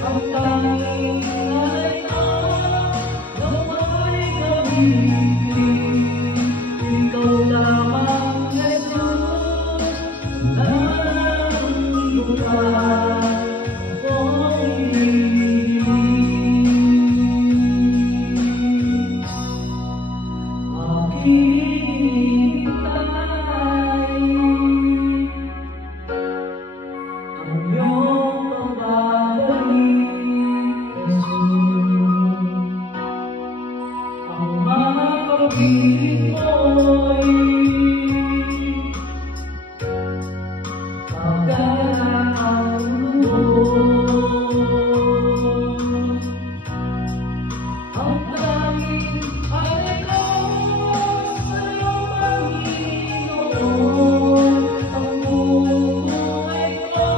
Ang tanging ay nawa'y gamitin. Ikaw lamang, Jesus, nandun ka ako'y hihingin. Aking hintay ang iyong pagbabalik, Jesus. Ang mga pag-ibig mo'y pagdala ang loob. Ang tanging ay ikaw sa iyong Panginoon. Ang buhay ko,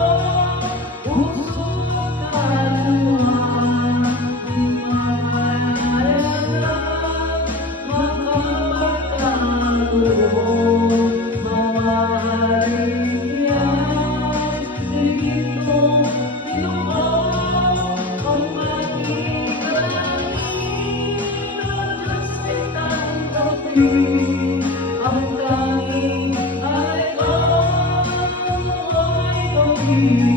puso at kaluhan, di mapahayag, makapagkaloob. Mawaring yan, higit mong tinupok ang ating dalangin. Nagkasitang kapit, ang tanging ay ikaw, ako'y gawin.